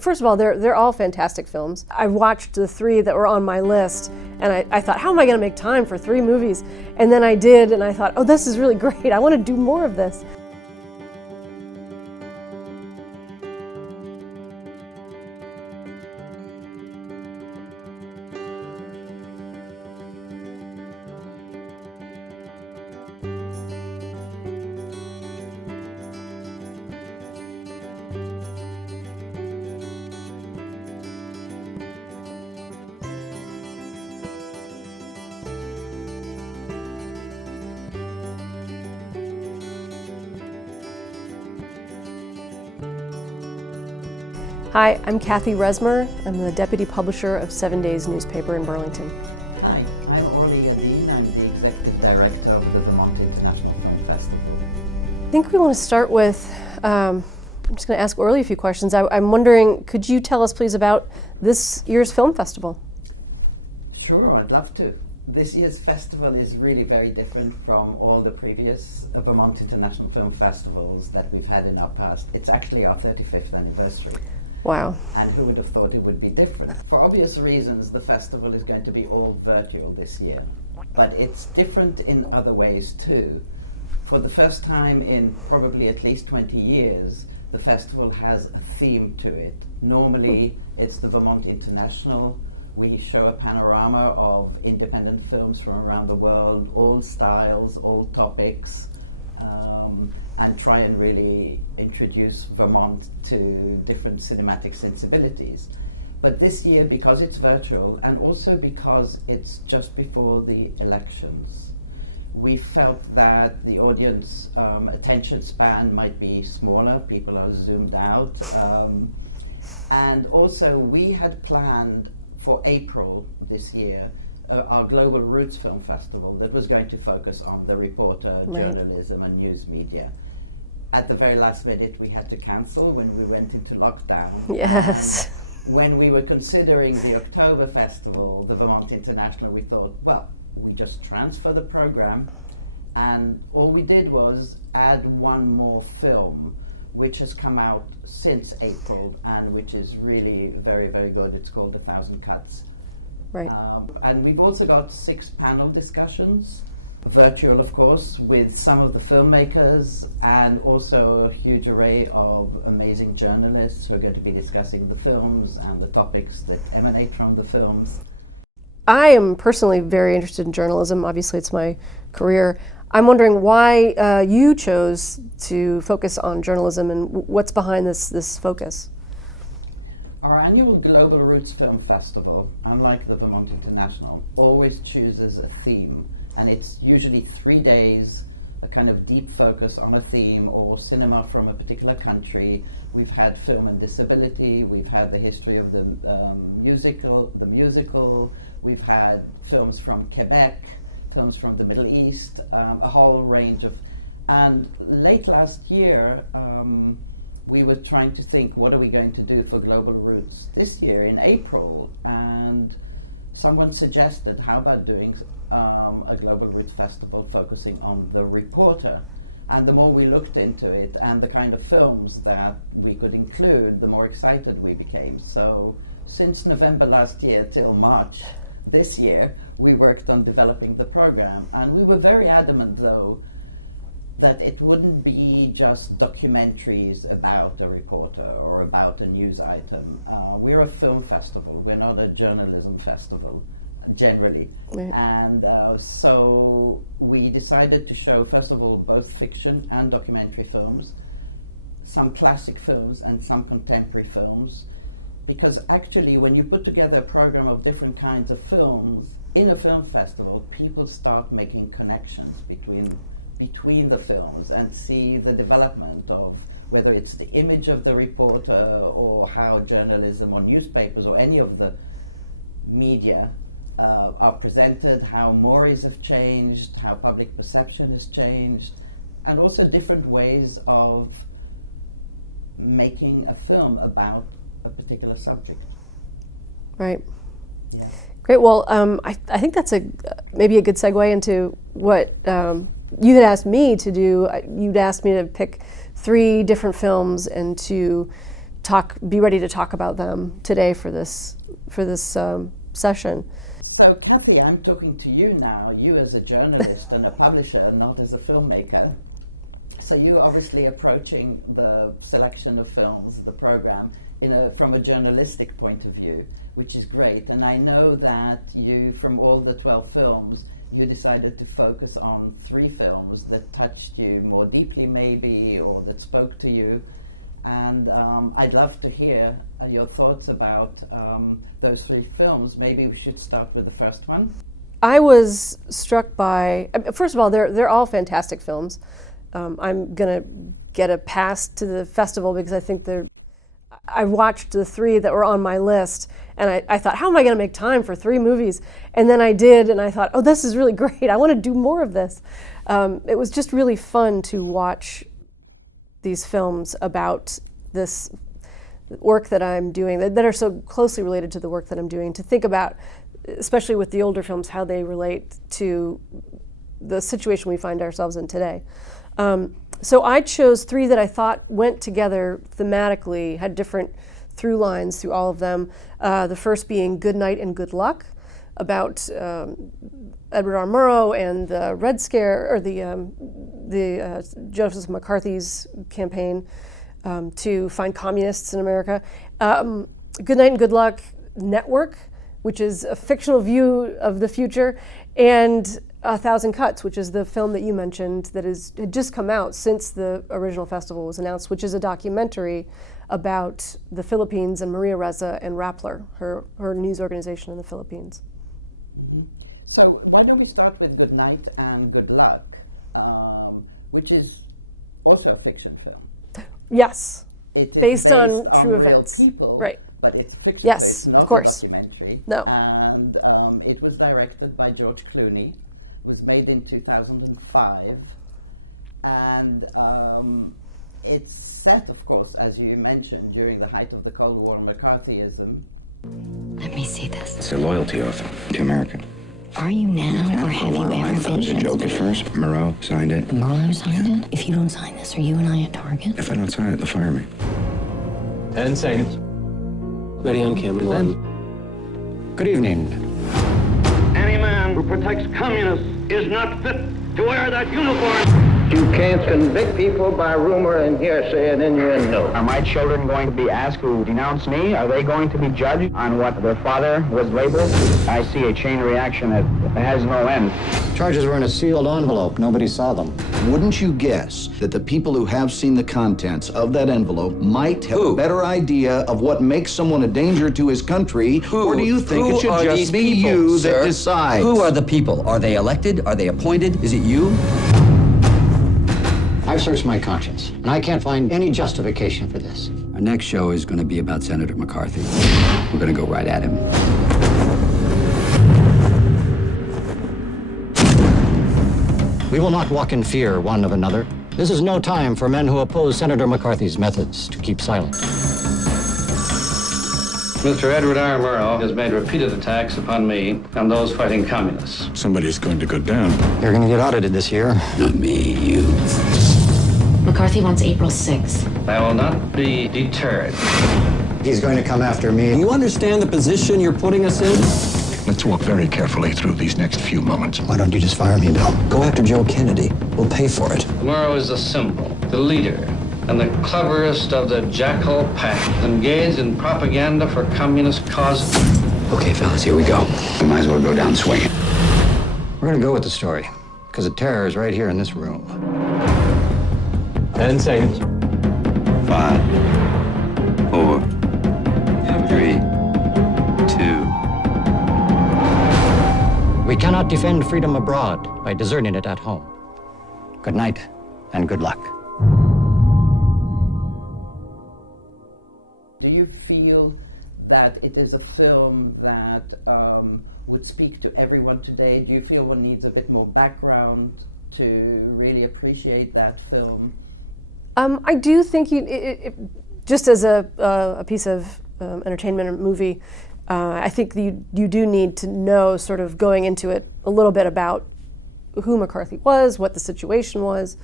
First of all, they're all fantastic films. I watched the 3 that were on my list, and I thought, how am I going to make time for 3 movies? And then I did, and I thought, oh, this is really great. I want to do more of this. Hi, I'm Cathy Resmer. I'm the deputy publisher of 7 Days newspaper in Burlington. Hi, I'm Orly Yadin. I'm the executive director of the Vermont International Film Festival. I think we want to start with, I'm just going to ask Orly a few questions. I'm wondering, could you tell us please about this year's film festival? Sure, I'd love to. This year's festival is really very different from all the previous Vermont International Film Festivals that we've had in our past. It's actually our 35th anniversary. Wow. And who would have thought it would be different? For obvious reasons, the festival is going to be all virtual this year. But it's different in other ways too. For the first time in probably at least 20 years, the festival has a theme to it. Normally, it's the Vermont International. We show a panorama of independent films from around the world, all styles, all topics, and try and really introduce Vermont to different cinematic sensibilities. But this year, because it's virtual and also because it's just before the elections, we felt that the audience attention span might be smaller. People are zoomed out. And also we had planned for April this year our Global Roots Film Festival that was going to focus on the reporter, journalism and news media. At the very last minute we had to cancel when we went into lockdown. Yes. And when we were considering the October festival, the Vermont International, we thought, well, we just transfer the program, and all we did was add one more film which has come out since April and which is really very, very good. It's called 1,000 Cuts. Right. And we've also got 6 panel discussions, virtual of course, with some of the filmmakers and also a huge array of amazing journalists who are going to be discussing the films and the topics that emanate from the films. I am personally very interested in journalism. Obviously it's my career. I'm wondering why you chose to focus on journalism and what's behind this focus. Our annual Global Roots Film Festival, unlike the Vermont International, always chooses a theme, and it's usually 3 days, a kind of deep focus on a theme or cinema from a particular country. We've had film and disability, we've had the history of the musical, we've had films from Quebec, films from the Middle East, a whole range of, and late last year, we were trying to think, what are we going to do for Global Roots this year in April? And someone suggested, how about doing a Global Roots Festival focusing on the reporter? And the more we looked into it and the kind of films that we could include, the more excited we became. So since November last year till March this year, we worked on developing the program. And we were very adamant, though, that it wouldn't be just documentaries about a reporter or about a news item. We're a film festival, we're not a journalism festival, generally. Right. And so we decided to show, first of all, both fiction and documentary films, some classic films and some contemporary films, because actually when you put together a program of different kinds of films in a film festival, people start making connections between the films and see the development of whether it's the image of the reporter or how journalism or newspapers or any of the media are presented, how mores have changed, how public perception has changed, and also different ways of making a film about a particular subject. Right. Yeah. Great. Well, I think that's maybe a good segue into what you had asked me to do. You'd asked me to pick 3 different films and to be ready to talk about them today for this session. So, Cathy, I'm talking to you now, you as a journalist and a publisher, not as a filmmaker. So you're obviously approaching the selection of films, the program, from a journalistic point of view, which is great. And I know that you, from all the 12 films, you decided to focus on 3 films that touched you more deeply maybe, or that spoke to you. And I'd love to hear your thoughts about those 3 films. Maybe we should start with the first one. I was struck by, first of all, they're all fantastic films. I'm gonna get a pass to the festival because I think I watched the 3 that were on my list, and I thought, how am I gonna make time for 3 movies? And then I did, and I thought, oh, this is really great. I want to do more of this. It was just really fun to watch these films about this work that I'm doing that are so closely related to the work that I'm doing, to think about, especially with the older films, how they relate to the situation we find ourselves in today. So I chose 3 that I thought went together thematically, had different through lines through all of them. The first being Good Night and Good Luck, about Edward R. Murrow and the Red Scare, or the Joseph McCarthy's campaign to find communists in America. Good Night and Good Luck Network, which is a fictional view of the future, and 1,000 Cuts, which is the film that you mentioned that had just come out since the original festival was announced, which is a documentary about the Philippines and Maria Ressa and Rappler, her news organization in the Philippines. Mm-hmm. So why don't we start with Good Night and Good Luck, which is also a fiction film. Yes. It is based on real events. people, right. But it's a fiction Yes, film. It's not a course. documentary. No. And it was directed by George Clooney. It was made in 2005. And it's set, of course, as you mentioned, during the height of the Cold War McCarthyism. Let me see this. It's a loyalty oath to America. Are you now, or have you ever I thought been? it was a joke at first. Moreau signed it. Mueller signed it? If you don't sign this, are you and I at Target? If I don't sign it, they'll fire me. 10 seconds. Ready on camera. 1. Good evening. Any man who protects communists is not fit to wear that uniform. You can't convict people by rumor and hearsay and innuendo. Are my children going to be asked to denounce me? Are they going to be judged on what their father was labeled? I see a chain reaction that has no end. Charges were in a sealed envelope. Nobody saw them. Wouldn't you guess that the people who have seen the contents of that envelope might have a better idea of what makes someone a danger to his country? Or do you think it should just be you that decides? Who are the people? Are they elected? Are they appointed? Is it you? I've searched my conscience, and I can't find any justification for this. Our next show is going to be about Senator McCarthy. We're going to go right at him. We will not walk in fear one of another. This is no time for men who oppose Senator McCarthy's methods to keep silent. Mr. Edward R. Murrow has made repeated attacks upon me and those fighting communists. Somebody's going to go down. You're going to get audited this year. Not me, you. McCarthy wants April 6th. I will not be deterred. He's going to come after me. Do you understand the position you're putting us in? Let's walk very carefully through these next few moments. Why don't you just fire me, Bill? Go after Joe Kennedy. We'll pay for it. Murrow is the symbol, the leader, and the cleverest of the jackal pack, engaged in propaganda for communist causes. Okay, fellas, here we go. We might as well go down swinging. We're going to go with the story, because the terror is right here in this room. 10 seconds. 5, 4, 3, 2. We cannot defend freedom abroad by deserting it at home. Good night, and good luck. Do you feel that it is a film that would speak to everyone today? Do you feel one needs a bit more background to really appreciate that film? I do think just as a piece of entertainment or movie, I think you do need to know, sort of going into it, a little bit about who McCarthy was, what the situation was,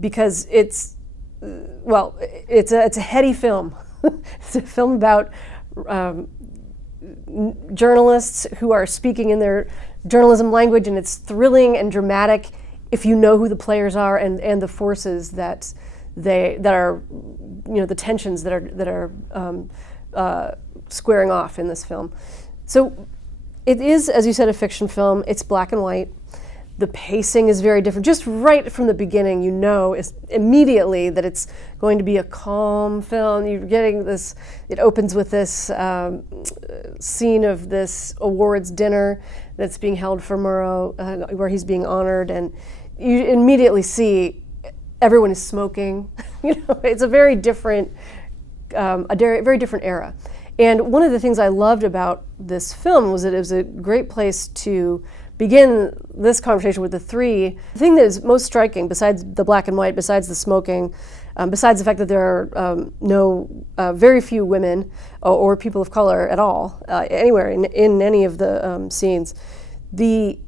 because it's a heady film. It's a film about journalists who are speaking in their journalism language, and it's thrilling and dramatic if you know who the players are and the forces that are, the tensions that are squaring off in this film. So it is, as you said, a fiction film. It's black and white. The pacing is very different. Just right from the beginning, you know immediately that it's going to be a calm film. You're getting this, it opens with this scene of this awards dinner that's being held for Murrow, where he's being honored, and you immediately see everyone is smoking. It's a very different, very different era. And one of the things I loved about this film was that it was a great place to begin this conversation with the three. The thing that is most striking, besides the black and white, besides the smoking, besides the fact that there are very few women or people of color at all, anywhere in any of the scenes, the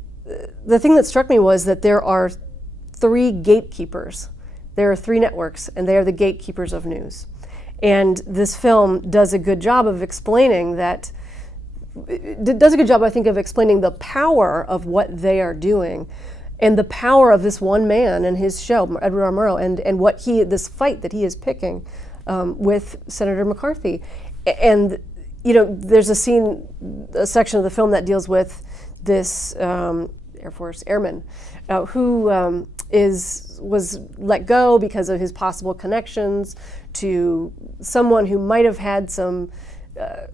thing that struck me was that there are three gatekeepers. There are three networks, and they are the gatekeepers of news. And this film does a good job of explaining that. It does a good job, I think, of explaining the power of what they are doing, and the power of this one man and his show, Edward R. Murrow, and what this fight that he is picking with Senator McCarthy. And there's a section of the film that deals with this Air Force airman who was let go because of his possible connections to someone who might have had some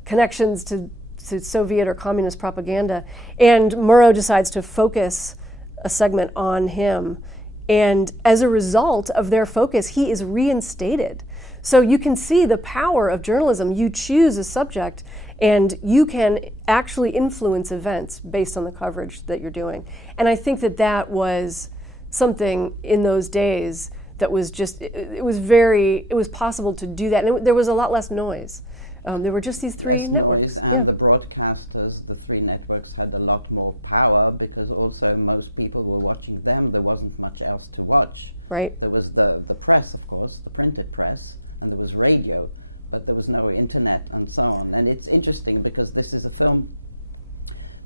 connections to Soviet or communist propaganda. And Murrow decides to focus a segment on him. And as a result of their focus, he is reinstated. So you can see the power of journalism. You choose a subject and you can actually influence events based on the coverage that you're doing. And I think that was something in those days that was just, it was possible to do that. And there was a lot less noise. There were just these three less networks. noise, and the broadcasters, the three networks, had a lot more power because also most people were watching them. There wasn't much else to watch. Right. There was the press, of course, the printed press, and there was radio, but there was no internet and so on. And it's interesting because this is a film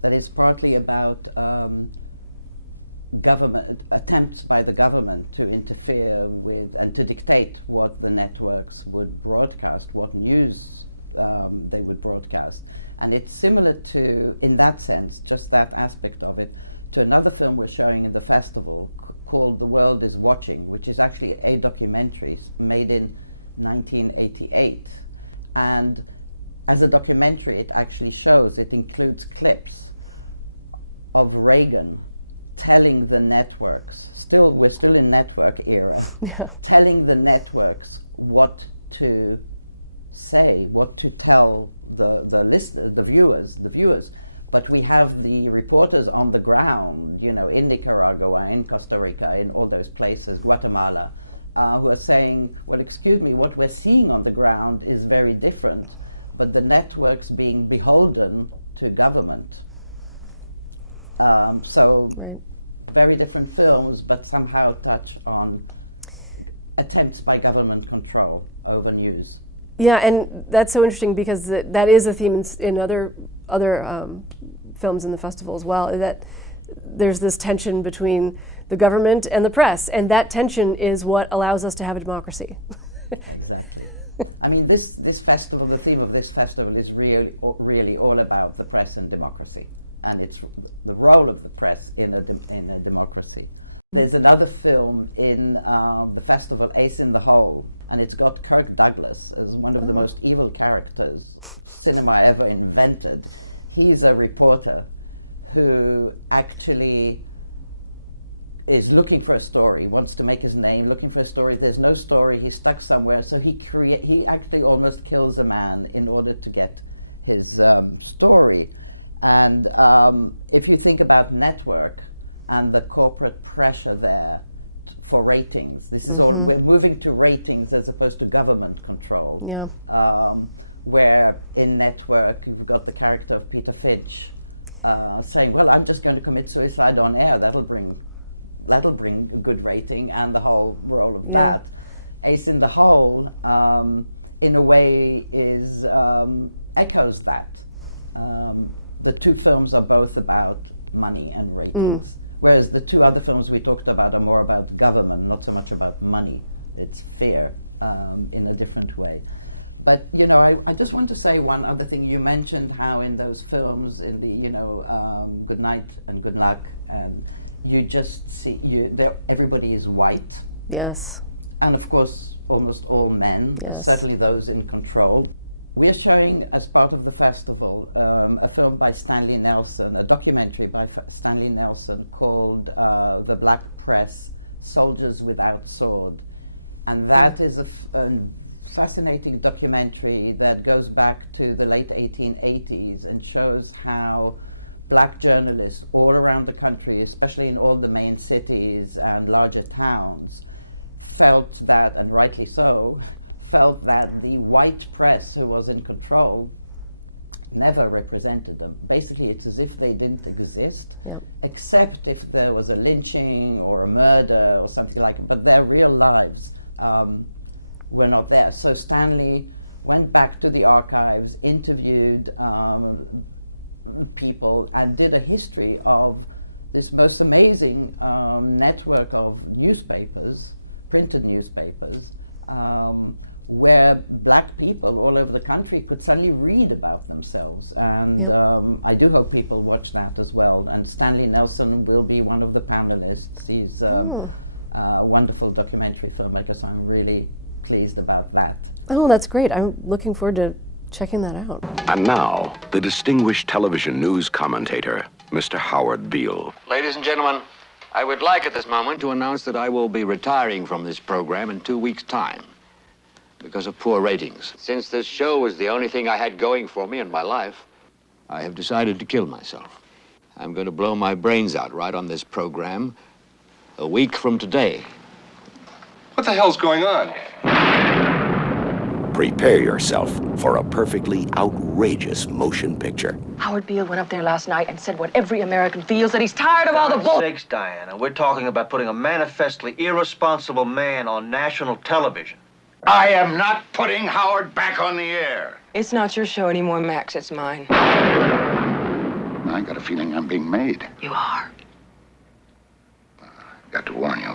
that is partly about government attempts by the government to interfere with and to dictate what the networks would broadcast, what news they would broadcast. And it's similar to, in that sense, just that aspect of it, to another film we're showing in the festival called The World is Watching, which is actually a documentary made in 1988. And as a documentary, it actually shows, it includes clips of Reagan telling the networks, we're still in network era, telling the networks what to say, what to tell the viewers. But we have the reporters on the ground, in Nicaragua, in Costa Rica, in all those places, Guatemala, who are saying, well, excuse me, what we're seeing on the ground is very different, but the networks being beholden to government. Right. Very different films, but somehow touch on attempts by government control over news. Yeah, and that's so interesting because that is a theme in other films in the festival as well, that there's this tension between the government and the press, and that tension is what allows us to have a democracy. Exactly. I mean, this festival, the theme of this festival is really all about the press and democracy, and it's the role of the press in a democracy. There's another film in the festival, Ace in the Hole, and it's got Kirk Douglas as one of the most evil characters cinema ever invented. He's a reporter who actually is looking for a story, wants to make his name, looking for a story. There's no story, he's stuck somewhere, so he actually almost kills a man in order to get his story. And if you think about network and the corporate pressure there for ratings, this is all, we're moving to ratings as opposed to government control. Yeah. Where in network you've got the character of Peter Finch saying, well, I'm just going to commit suicide on air, that'll bring a good rating, and the whole role of that. Ace in the Hole in a way is echoes that. The two films are both about money and ratings, whereas the two other films we talked about are more about government, not so much about money. It's fear in a different way. But you know, I just want to say one other thing. You mentioned how in those films, in the Good Night and Good Luck, and you just see everybody is white. Yes. And of course, almost all men, Yes. certainly those in control. We are showing, as part of the festival, a film by Stanley Nelson, a documentary by Stanley Nelson called The Black Press, Soldiers Without Sword. And that is a fascinating documentary that goes back to the late 1880s and shows how black journalists all around the country, especially in all the main cities and larger towns, felt that, and rightly so, felt that the white press who was in control never represented them. Basically, it's as if they didn't exist, except if there was a lynching or a murder or something like that, but their real lives were not there. So Stanley went back to the archives, interviewed people, and did a history of this most amazing network of newspapers, printed newspapers, where black people all over the country could suddenly read about themselves. And I do hope people watch that as well. And Stanley Nelson will be one of the panelists. He's a wonderful documentary filmmaker, so I'm really pleased about that. Oh, that's great. I'm looking forward to checking that out. And now, the distinguished television news commentator, Mr. Howard Beale. Ladies and gentlemen, I would like at this moment to announce that I will be retiring from this program in 2 weeks' time because of poor ratings. Since this show was the only thing I had going for me in my life, I have decided to kill myself. I'm going to blow my brains out right on this program a week from today. What the hell's going on? Prepare yourself for a perfectly outrageous motion picture. Howard Beale went up there last night and said what every American feels, that he's tired of all the bull. Sakes, Diana, we're talking about putting a manifestly irresponsible man on national television. I am not putting Howard back on the air. It's not your show anymore, Max. It's mine. I got a feeling I'm being made. You are. Got to warn you,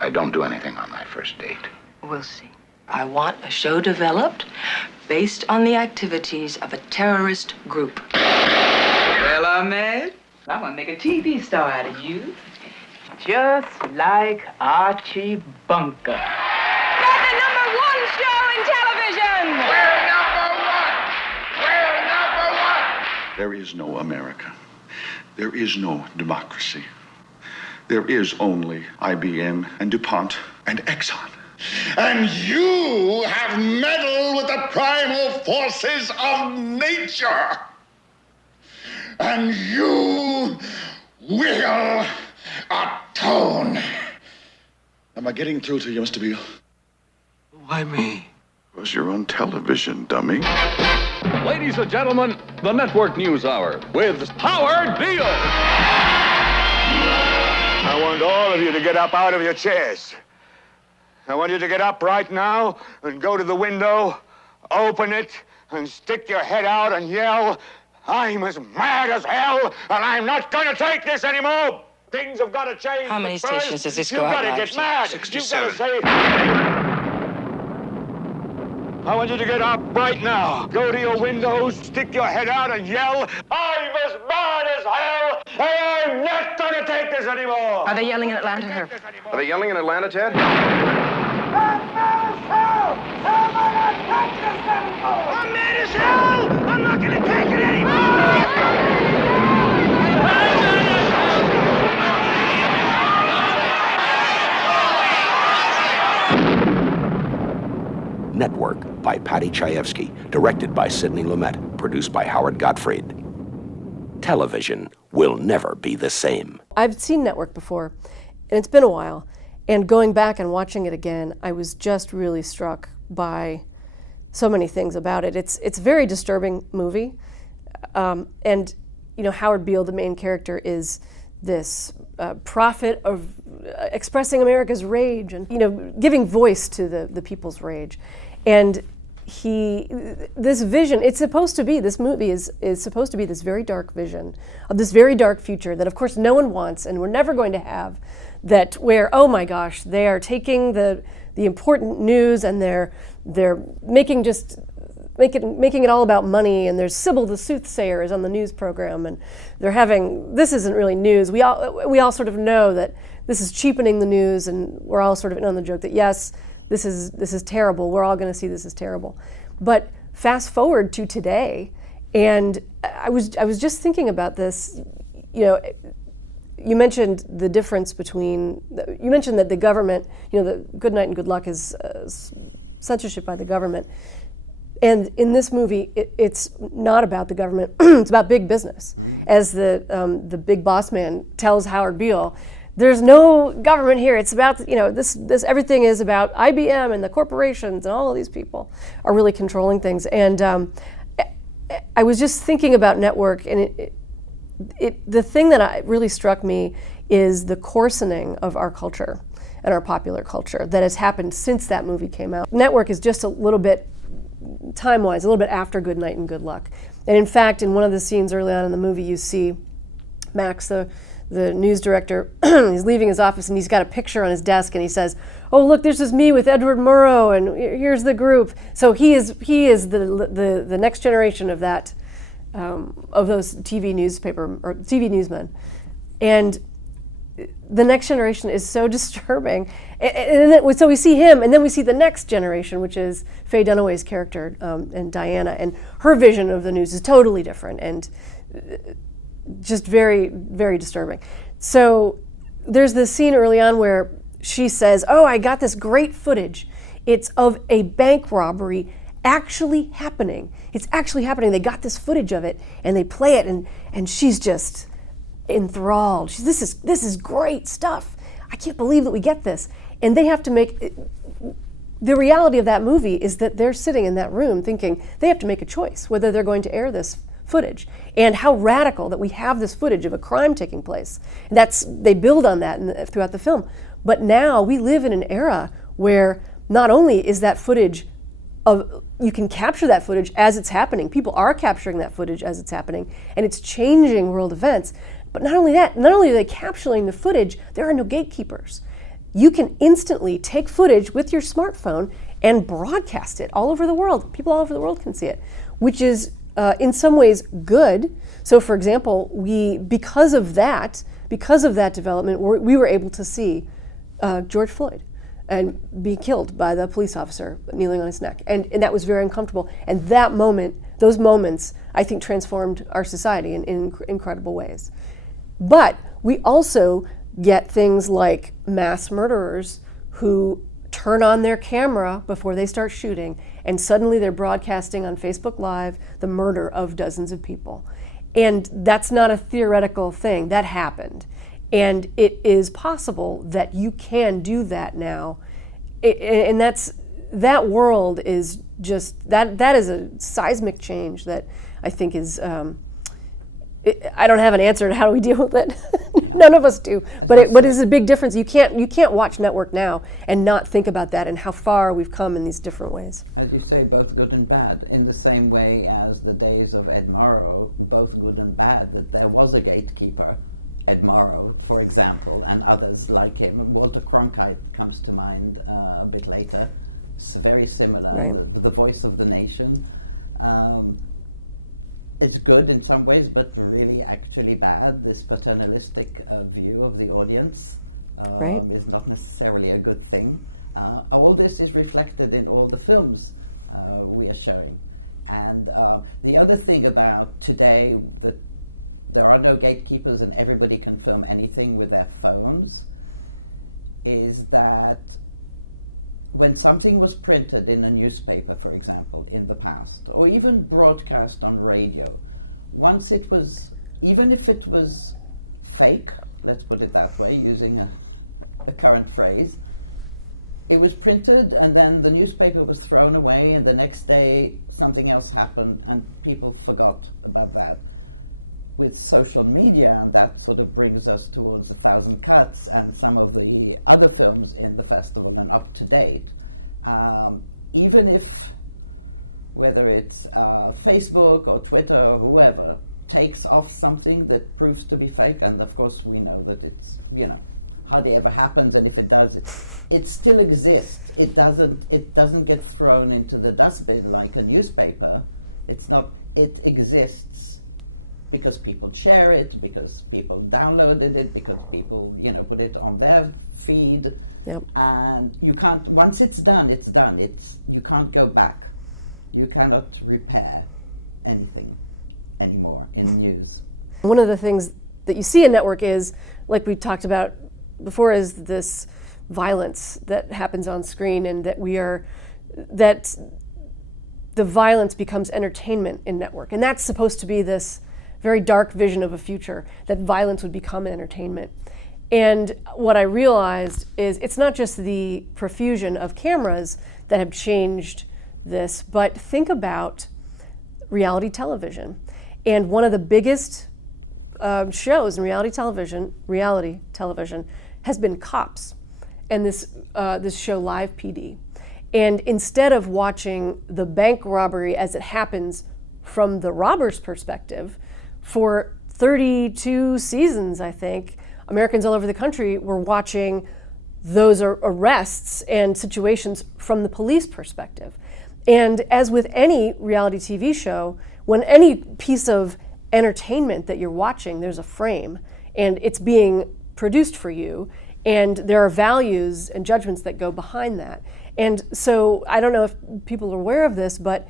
I don't do anything on my first date. We'll see. I want a show developed based on the activities of a terrorist group. Well, Ahmed, I'm gonna make a TV star out of you. Just like Archie Bunker. You're the #1 show in television! We're number one! There is no America. There is no democracy. There is only IBM and DuPont and Exxon. And you have meddled with the primal forces of nature. And you will atone. Am I getting through to you, Mr. Beale? Why me? Because you're on television, dummy. Ladies and gentlemen, the Network News Hour with Howard Beale. I want all of you to get up out of your chairs. I want you to get up right now and go to the window, open it, and stick your head out and yell, I'm as mad as hell, and I'm not going to take this anymore. Things have got to change. How many First, stations does this go out You've got to live? get mad. 67. You've got to say... I want you to get up right now. Go to your windows, stick your head out, and yell, I'm as mad as hell, and I'm not going to take this anymore. Are they yelling in Atlanta, Herb? Are they yelling in Atlanta, Ted? I'm mad as hell! I'm not gonna take it anymore! Network by Patty Chayefsky, directed by Sidney Lumet, produced by Howard Gottfried. Television will never be the same. I've seen Network before, and it's been a while. And going back and watching it again, I was just really struck by so many things about it. It's a very disturbing movie, and you know, Howard Beale, the main character, is this prophet of expressing America's rage and, you know, giving voice to the people's rage. And this vision, it's supposed to be, this movie is supposed to be this very dark vision of this very dark future that of course no one wants and we're never going to have, that where, oh my gosh, they are taking the important news and they're making it all about money, and there's Sybil the soothsayer is on the news program, and they're having, this isn't really news. We all sort of know that this is cheapening the news, and we're all sort of in on the joke that yes, this is terrible. We're all going to see this is terrible. But fast forward to today, and I was just thinking about this. You know, you mentioned the difference between. You mentioned that the government, you know, the Good Night and Good Luck is censorship by the government. And in this movie, it's not about the government. It's about big business. Mm-hmm. As the big boss man tells Howard Beale, there's no government here. It's about, you know, this everything is about IBM and the corporations, and all of these people are really controlling things. And I was just thinking about network, and the thing that really struck me is the coarsening of our culture and our popular culture that has happened since that movie came out. Network is just a little bit, time-wise, a little bit after Good Night and Good Luck. And in fact, in one of the scenes early on in the movie, you see Max, the news director, he's leaving his office and he's got a picture on his desk and he says, oh look, there's just me with Edward Murrow and here's the group. So he is the next generation of that, of those TV newspaper or TV newsmen. And the next generation is so disturbing. And so we see him, and then we see the next generation, which is Faye Dunaway's character, and Diana, and her vision of the news is totally different and just very, very disturbing. So there's this scene early on where she says, oh, I got this great footage. It's of a bank robbery actually happening. It's actually happening. They got this footage of it, and they play it, and she's just enthralled. This is great stuff. I can't believe that we get this. And they have to make the reality of that movie is that they're sitting in that room thinking they have to make a choice whether they're going to air this footage, and how radical that we have this footage of a crime taking place. And they build on that throughout the film. But now we live in an era where not only is that footage you can capture that footage as it's happening. People are capturing that footage as it's happening, and it's changing world events. But not only that, not only are they capturing the footage, there are no gatekeepers. You can instantly take footage with your smartphone and broadcast it all over the world. People all over the world can see it, which is in some ways good. So for example, because of that development, we were able to see George Floyd and be killed by the police officer kneeling on his neck. And that was very uncomfortable. And those moments, I think, transformed our society in incredible ways. But we also get things like mass murderers who turn on their camera before they start shooting, and suddenly they're broadcasting on Facebook Live the murder of dozens of people. And that's not a theoretical thing. That happened. And it is possible that you can do that now. And that world is just, that is a seismic change that I think is, I don't have an answer to how do we deal with it. Yeah. None of us do. But it's a big difference. You can't watch Network now and not think about that and how far we've come in these different ways. As you say, both good and bad, in the same way as the days of Ed Murrow, both good and bad, that there was a gatekeeper, Ed Murrow, for example, and others like him. Walter Cronkite comes to mind a bit later. It's very similar, right. The voice of the nation. It's good in some ways, but really actually bad. This paternalistic view of the audience is not necessarily a good thing. All this is reflected in all the films we are showing. And the other thing about today, that there are no gatekeepers and everybody can film anything with their phones, is that when something was printed in a newspaper, for example, in the past, or even broadcast on radio, once it was, even if it was fake, let's put it that way, using a current phrase, it was printed and then the newspaper was thrown away, and the next day something else happened and people forgot about that. With social media, and that sort of brings us towards 1,000 Cuts and some of the other films in the festival and up to date, even if whether it's Facebook or Twitter or whoever, takes off something that proves to be fake, and of course we know that it's, hardly ever happens, and if it does, it still exists. It doesn't get thrown into the dustbin like a newspaper. It exists because people share it, because people downloaded it, because people, put it on their feed. Yep. And you can't, once it's done, it's done. You can't go back. You cannot repair anything anymore in news. One of the things that you see in network is, like we talked about before, is this violence that happens on screen, and that the violence becomes entertainment in network. And that's supposed to be this very dark vision of a future, that violence would become entertainment. And what I realized is it's not just the profusion of cameras that have changed this, but think about reality television. And one of the biggest shows in reality television has been Cops, and this show Live PD. And instead of watching the bank robbery as it happens from the robber's perspective, for 32 seasons, I think, Americans all over the country were watching those arrests and situations from the police perspective. And as with any reality TV show, when any piece of entertainment that you're watching, there's a frame, and it's being produced for you, and there are values and judgments that go behind that. And so I don't know if people are aware of this, but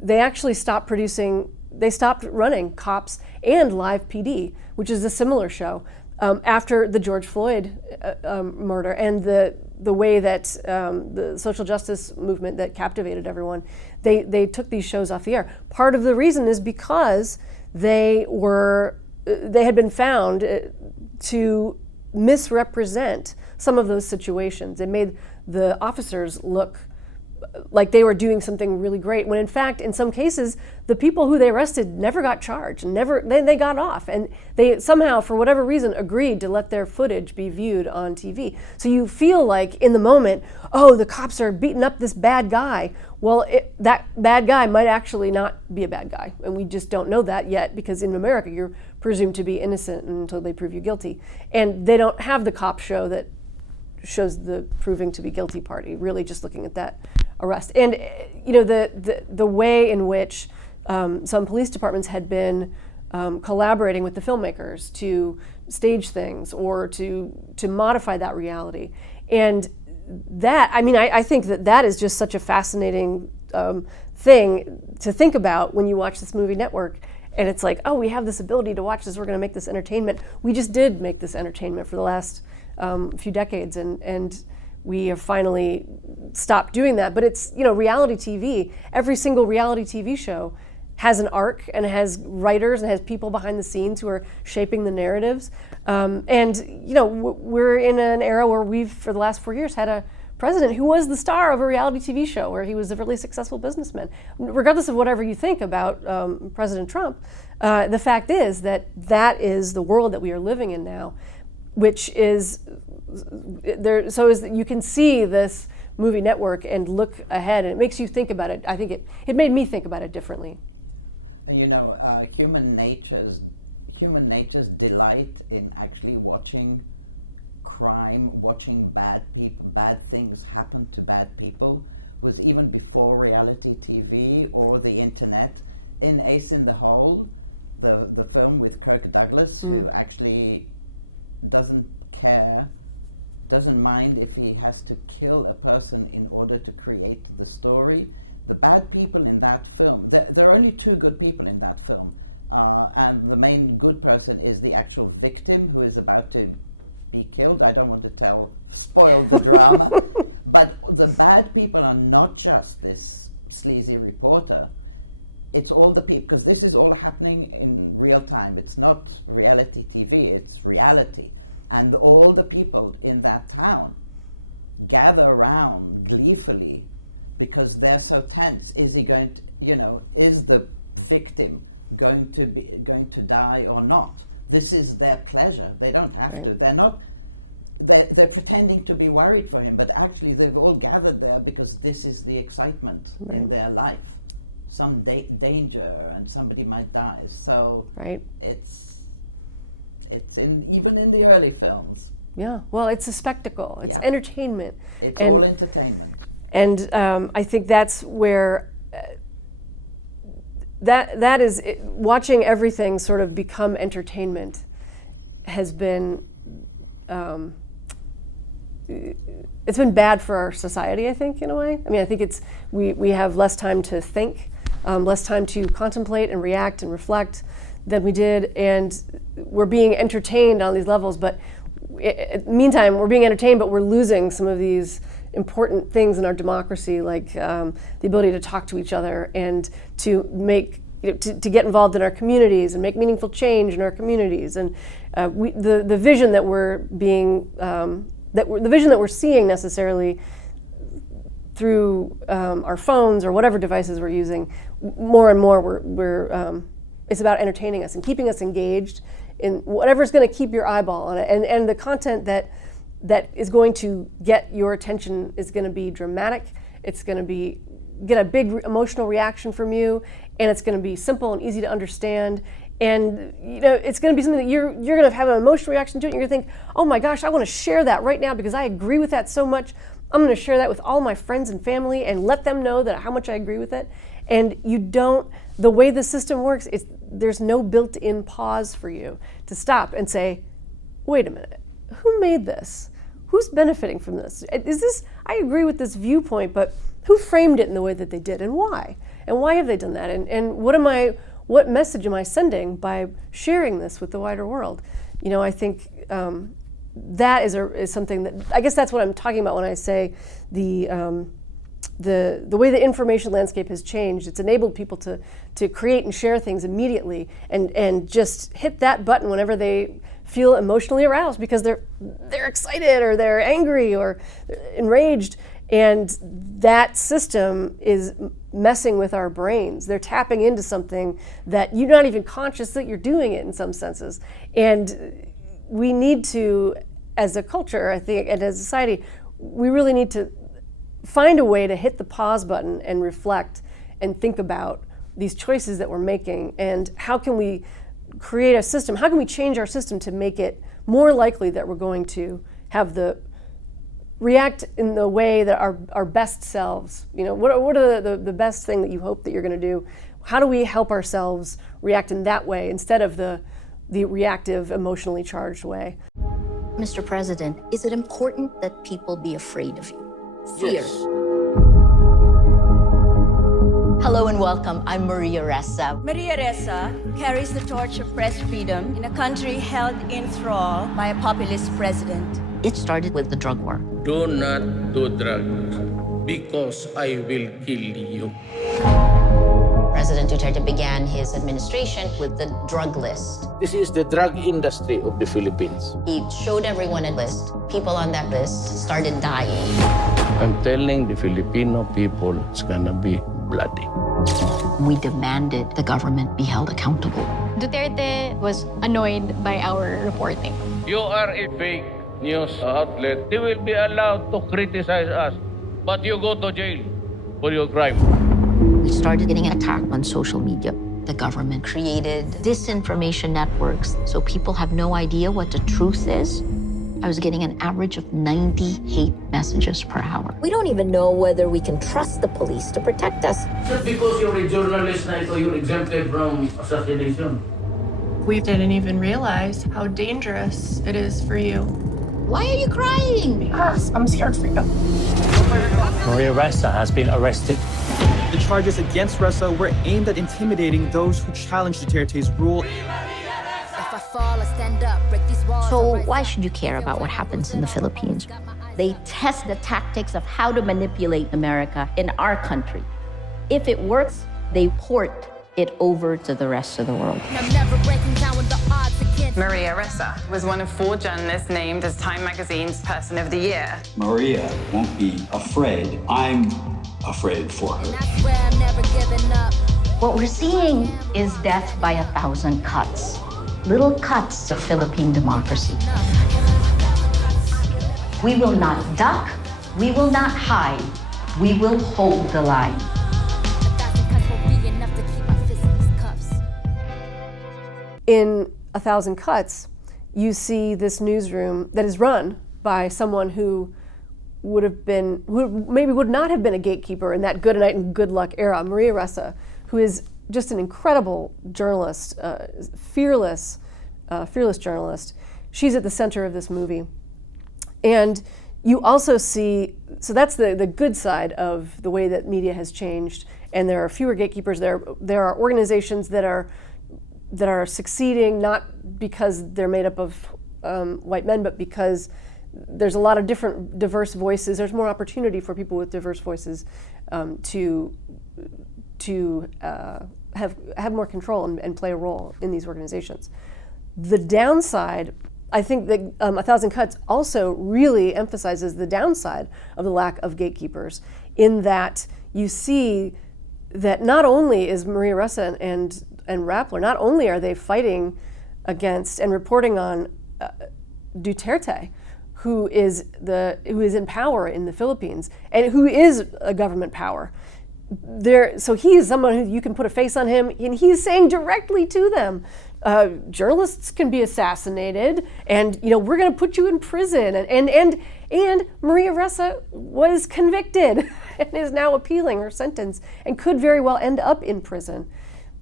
they actually stopped running Cops and Live PD, which is a similar show, after the George Floyd murder, and the way that the social justice movement that captivated everyone, they took these shows off the air. Part of the reason is because they had been found to misrepresent some of those situations. They made the officers look like they were doing something really great, when in fact, in some cases, the people who they arrested never got charged, they got off, and they somehow, for whatever reason, agreed to let their footage be viewed on TV. So you feel like in the moment, oh, the cops are beating up this bad guy. Well, that bad guy might actually not be a bad guy, and we just don't know that yet, because in America, you're presumed to be innocent until they prove you guilty. And they don't have the cop show that shows the proving to be guilty party, really just looking at that arrest. And the way in which some police departments had been collaborating with the filmmakers to stage things or to modify that reality. And that, I think that is just such a fascinating thing to think about when you watch this movie Network. And it's like, oh, we have this ability to watch this, we're gonna make this entertainment. We just did make this entertainment for the last few decades, and we have finally stopped doing that. But it's, reality TV, every single reality TV show has an arc and has writers and has people behind the scenes who are shaping the narratives. We're in an era where we've, for the last 4 years, had a president who was the star of a reality TV show where he was a really successful businessman. Regardless of whatever you think about President Trump, the fact is that is the world that we are living in now, which is there. So is that you can see this movie Network and look ahead, and it makes you think about it. I think it made me think about it differently. And human nature's delight in actually watching crime, watching bad things happen to bad people, was even before reality TV or the internet. In Ace in the Hole, the film with Kirk Douglas, who actually doesn't mind if he has to kill a person in order to create the story. The bad people in that film, there are only two good people in that film, and the main good person is the actual victim who is about to be killed. I don't want to spoil the drama, but the bad people are not just this sleazy reporter. It's all the people, because this is all happening in real time. It's not reality TV, it's reality. And all the people in that town gather around gleefully because they're so tense. Is he going to, is the victim going to die or not? This is their pleasure. They don't have to. They're not. They're pretending to be worried for him, but actually they've all gathered there because this is the excitement in their life. some danger and somebody might die. So right. it's even in the early films. Yeah, well, it's a spectacle. It's entertainment. It's all entertainment. And I think that's where that is watching everything sort of become entertainment has been it's been bad for our society, I think, in a way. I mean, I think we have less time to think, less time to contemplate and react and reflect than we did, and we're being entertained on these levels, but meantime, we're being entertained, but we're losing some of these important things in our democracy, like the ability to talk to each other and to make, to get involved in our communities and make meaningful change in our communities. And the vision that we're being, the vision that we're seeing necessarily through our phones or whatever devices we're using, more and more it's about entertaining us and keeping us engaged in whatever's going to keep your eyeball on it, and the content that is going to get your attention is going to be dramatic. It's going to get a big emotional reaction from you, and it's going to be simple and easy to understand. And it's going to be something that you're going to have an emotional reaction to it. And you're going to think, oh my gosh, I want to share that right now because I agree with that so much. I'm going to share that with all my friends and family and let them know that how much I agree with it. And the way the system works, there's no built-in pause for you to stop and say, wait a minute, who made this? Who's benefiting from this? I agree with this viewpoint, but who framed it in the way that they did, and why? And why have they done that? And what message am I sending by sharing this with the wider world? I think that is something that, I guess that's what I'm talking about when I say the way the information landscape has changed. It's enabled people to create and share things immediately and just hit that button whenever they feel emotionally aroused because they're excited or they're angry or enraged. And that system is messing with our brains. They're tapping into something that you're not even conscious that you're doing it in some senses. And we need to, as a culture, I think, and as a society, we really need to find a way to hit the pause button and reflect and think about these choices that we're making, and how can we create a system, how can we change our system to make it more likely that we're going to have react in the way that our best selves, what are the best thing that you hope that you're going to do? How do we help ourselves react in that way instead of the reactive, emotionally charged way? Mr. President, is it important that people be afraid of you? Fear. Yes. Hello and welcome. I'm Maria Ressa. Maria Ressa carries the torch of press freedom in a country held in thrall by a populist president. It started with the drug war. Do not do drugs because I will kill you. President Duterte began his administration with the drug list. This is the drug industry of the Philippines. He showed everyone a list. People on that list started dying. I'm telling the Filipino people it's gonna be bloody. We demanded the government be held accountable. Duterte was annoyed by our reporting. You are a fake news outlet. They will be allowed to criticize us, but you go to jail for your crime. We started getting attacked on social media. The government created disinformation networks, so people have no idea what the truth is. I was getting an average of 90 hate messages per hour. We don't even know whether we can trust the police to protect us. Just because you're a journalist, so you're exempted from assassination. We didn't even realize how dangerous it is for you. Why are you crying? I'm scared for you. Maria Ressa has been arrested. The charges against Ressa were aimed at intimidating those who challenged Duterte's rule. So why should you care about what happens in the Philippines? They test the tactics of how to manipulate America in our country. If it works, they port it over to the rest of the world. Maria Ressa was one of 4 journalists named as Time Magazine's Person of the Year. Maria won't be afraid. I'm afraid for her. What we're seeing is death by 1,000 cuts. Little cuts of Philippine democracy. We will not duck, we will not hide, we will hold the line. In 1,000 Cuts, you see this newsroom that is run by someone who maybe would not have been a gatekeeper in that good night and good luck era, Maria Ressa, who is just an incredible journalist, fearless journalist. She's at the center of this movie. And you also see, so that's the good side of the way that media has changed, and there are fewer gatekeepers. There are organizations that are succeeding not because they're made up of white men, but because there's a lot of different diverse voices. There's more opportunity for people with diverse voices to have more control and play a role in these organizations. The downside, I think that 1,000 Cuts also really emphasizes the downside of the lack of gatekeepers, in that you see that not only is Maria Ressa and Rappler, not only are they fighting against and reporting on Duterte, who is in power in the Philippines and who is a government power. So he is someone who you can put a face on him, and he's saying directly to them, journalists can be assassinated, and we're going to put you in prison. And Maria Ressa was convicted and is now appealing her sentence and could very well end up in prison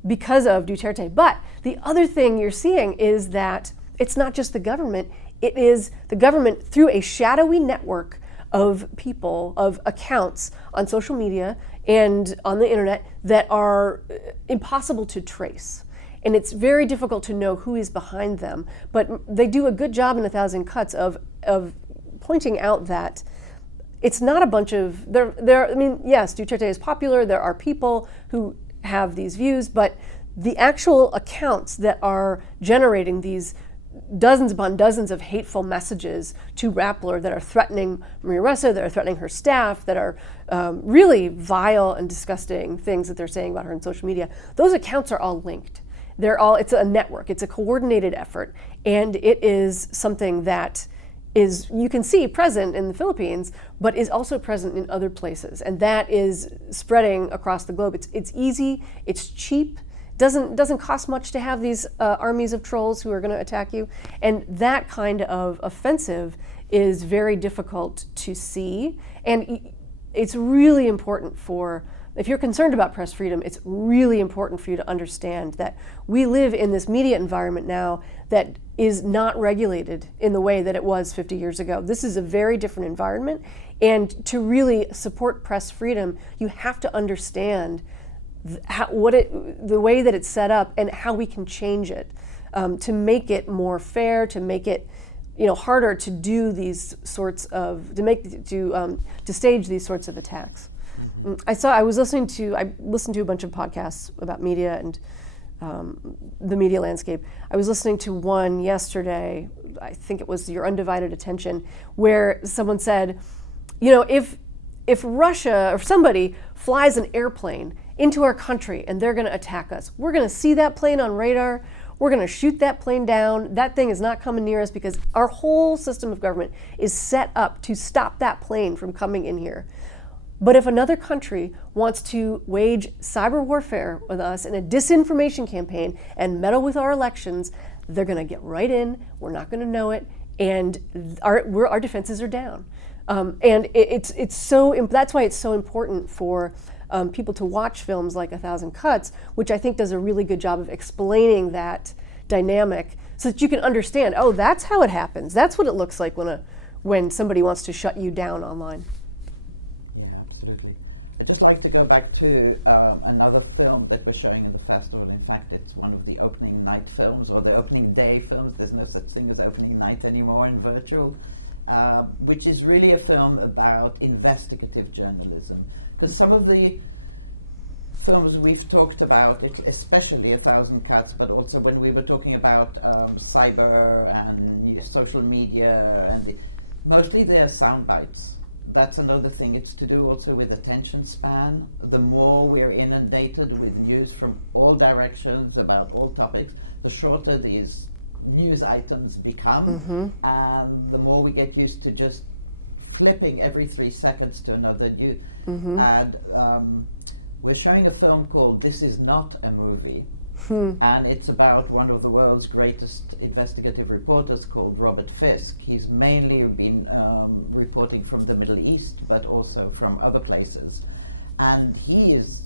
because of Duterte. But the other thing you're seeing is that it's not just the government. It is the government through a shadowy network of people, of accounts on social media and on the internet that are impossible to trace. And it's very difficult to know who is behind them. But they do a good job in 1,000 Cuts of pointing out that it's not a bunch of, yes, Duterte is popular, there are people who have these views, but the actual accounts that are generating these dozens upon dozens of hateful messages to Rappler that are threatening Maria Ressa, that are threatening her staff, that are really vile and disgusting things that they're saying about her on social media, those accounts are all linked. It's a network, it's a coordinated effort, and it is something that is, you can see, present in the Philippines, but is also present in other places, and that is spreading across the globe. It's easy, it's cheap, doesn't cost much to have these armies of trolls who are going to attack you, and that kind of offensive is very difficult to see, and it's really important if you're concerned about press freedom, it's really important for you to understand that we live in this media environment now that is not regulated in the way that it was 50 years ago. This is a very different environment, and to really support press freedom, you have to understand the way that it's set up and how we can change it to make it more fair, to make it harder to do these sorts of to stage these sorts of attacks. Mm-hmm. I listened to a bunch of podcasts about media and the media landscape. I was listening to one yesterday, I think it was Your Undivided Attention, where someone said, if Russia or somebody flies an airplane into our country and they're going to attack us, we're going to see that plane on radar, we're going to shoot that plane down, that thing is not coming near us because our whole system of government is set up to stop that plane from coming in here. But if another country wants to wage cyber warfare with us in a disinformation campaign and meddle with our elections, they're going to get right in, we're not going to know it, and our defenses are down. And that's why it's so important for people to watch films like 1,000 Cuts, which I think does a really good job of explaining that dynamic so that you can understand, oh, that's how it happens. That's what it looks like when somebody wants to shut you down online. Yeah, absolutely. I'd just like to go back to another film that we're showing in the festival. In fact, it's one of the opening night films or the opening day films. There's no such thing as opening night anymore in virtual, which is really a film about investigative journalism. Because some of the films we've talked about, especially 1,000 Cuts, but also when we were talking about cyber and social media, and mostly they're sound bites. That's another thing. It's to do also with attention span. The more we're inundated with news from all directions about all topics, the shorter these news items become, and the more we get used to just flipping every 3 seconds to another news ad. We're showing a film called This Is Not a Movie, And it's about one of the world's greatest investigative reporters called Robert Fisk. He's mainly been reporting from the Middle East, but also from other places. And he's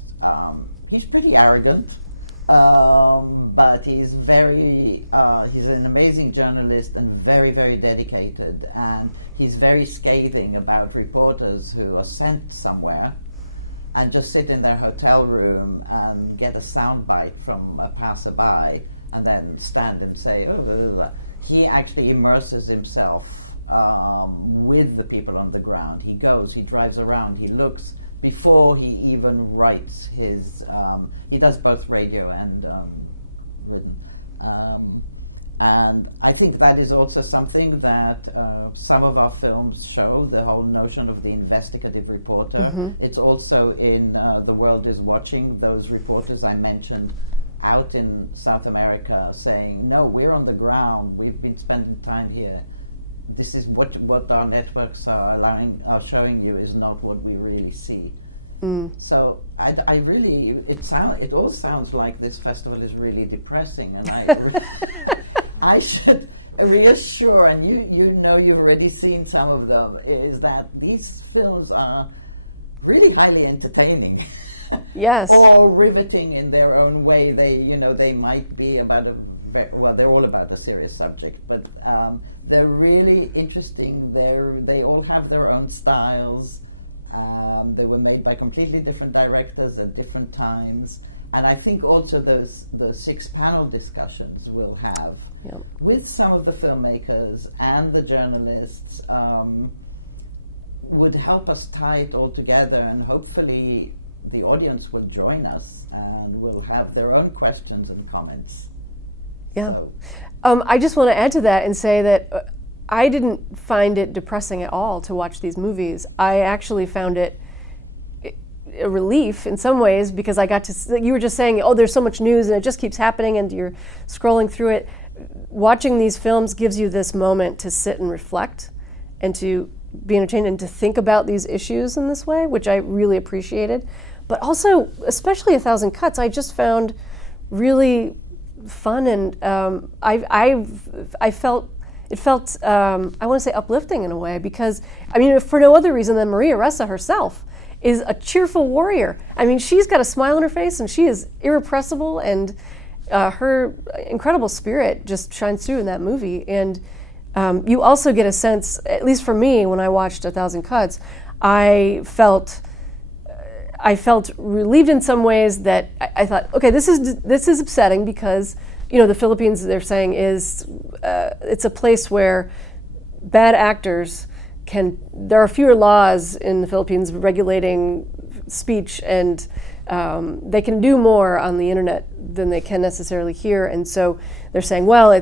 pretty arrogant, but he's an amazing journalist and very, very dedicated. And he's very scathing about reporters who are sent somewhere and just sit in their hotel room and get a soundbite from a passerby and then stand and say, oh, blah, blah, blah. He actually immerses himself with the people on the ground. He goes, he drives around, he looks before he even writes his, he does both radio and written. And I think that is also something that some of our films show, the whole notion of the investigative reporter. It's also in The World is Watching, those reporters I mentioned out in South America saying, no, we're on the ground, we've been spending time here. This is what our networks are showing you is not what we really see. So I really, it all sounds like this festival is really depressing, and I should reassure, and you know you've already seen some of them, is that these films are really highly entertaining. Yes. Or riveting in their own way. They might be about they're all about a serious subject, but they're really interesting. They all have their own styles. They were made by completely different directors at different times. And I think also the 6 panel discussions we'll have with some of the filmmakers and the journalists would help us tie it all together, and hopefully the audience will join us and will have their own questions and comments. Yeah. So, I just want to add to that and say that I didn't find it depressing at all to watch these movies. I actually found it a relief in some ways, because I got to, you were just saying, oh, there's so much news and it just keeps happening and you're scrolling through it. Watching these films gives you this moment to sit and reflect and to be entertained and to think about these issues in this way, which I really appreciated. But also, especially 1,000 Cuts, I just found really fun, and I felt it felt I want to say uplifting in a way, because I mean, for no other reason than Maria Ressa herself is a cheerful warrior. I mean, she's got a smile on her face and she is irrepressible, and her incredible spirit just shines through in that movie. And you also get a sense, at least for me, when I watched 1,000 Cuts, I felt relieved in some ways that I thought, okay, this is upsetting, because the Philippines, they're saying, is it's a place where bad actors there are fewer laws in the Philippines regulating speech, and they can do more on the internet than they can necessarily here. And so they're saying, well,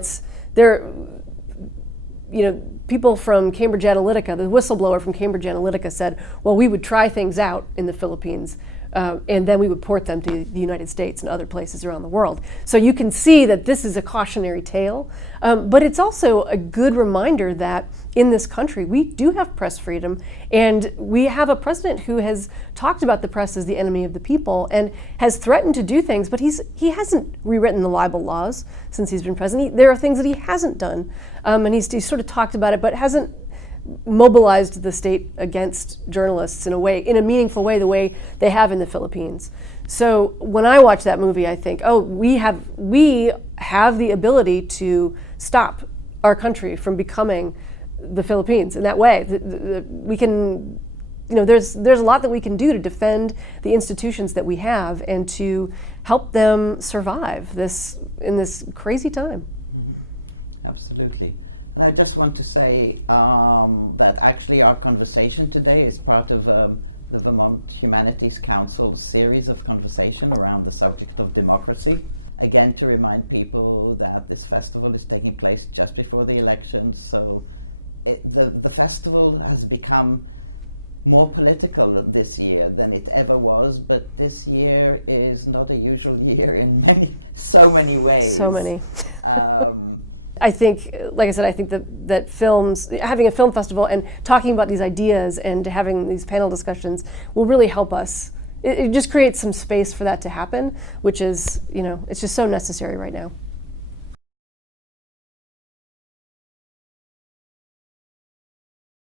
people from Cambridge Analytica, the whistleblower from Cambridge Analytica said, well, we would try things out in the Philippines, and then we would port them to the United States and other places around the world. So you can see that this is a cautionary tale, but it's also a good reminder that in this country we do have press freedom, and we have a president who has talked about the press as the enemy of the people and has threatened to do things, but he hasn't rewritten the libel laws since he's been president. There are things that he hasn't done, and he's sort of talked about it, but hasn't mobilized the state against journalists in a meaningful way, the way they have in the Philippines. So when I watch that movie, I think, oh, we have the ability to stop our country from becoming the Philippines in that way. We can, there's a lot that we can do to defend the institutions that we have and to help them survive in this crazy time. Mm-hmm. Absolutely. And I just want to say that actually our conversation today is part of the Vermont Humanities Council's series of conversation around the subject of democracy. Again, to remind people that this festival is taking place just before the elections, so the festival has become more political this year than it ever was, but this year is not a usual year in so many ways. So many. I think, like I said, I think that films, having a film festival and talking about these ideas and having these panel discussions will really help us it just creates some space for that to happen, which is, it's just so necessary right now.